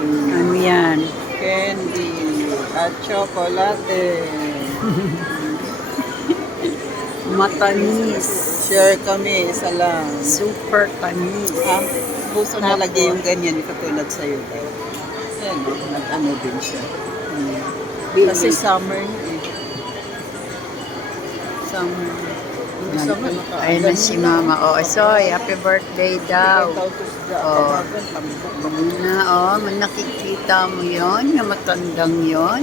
Ano yan? Candy at chocolate. Matamis. Share kami, isa lang. Super tamis. Gusto nalagay yung ganyan katulad sa'yo. Yan, nag-ano din siya. Kasi summer na eh. Summer. Hindi summer, Ayun na si Mama. Oh, Soy, happy birthday daw. Oh. Nakikita mo yon, yung matandang yon.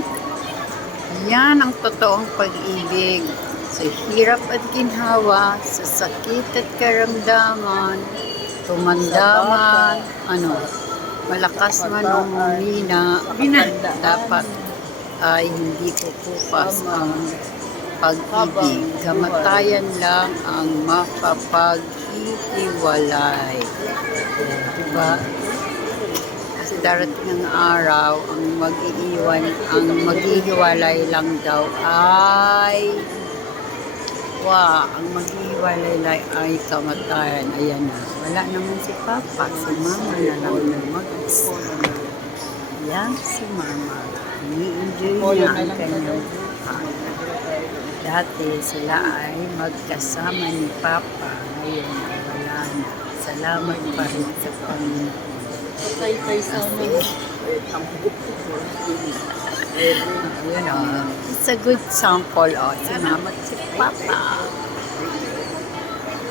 Yan ang totoong pag-ibig. Sa hirap at ginhawa, sa sakit at karamdaman, tumandaman, malakas man o humina, dapat ay hindi kukupas ang pag-ibig. Kamatayan lang ang makapaghihiwalay. Diba? Kasi darating ang araw, ang maghihiwalay lang daw ay ang maghihiwalay ay kamatayan. Ayan na. Wala naman si Papa. Si Mama na lang na mag-isa. Ayan si Mama. Ni-enjoy niya ang kanyang buhay. Dati sila ay magkasama ni Papa. Ngayon ay wala na. Salamat pa rin sa Panginoon. Tay-tay sana. It's a good sample. Salamat si Papa.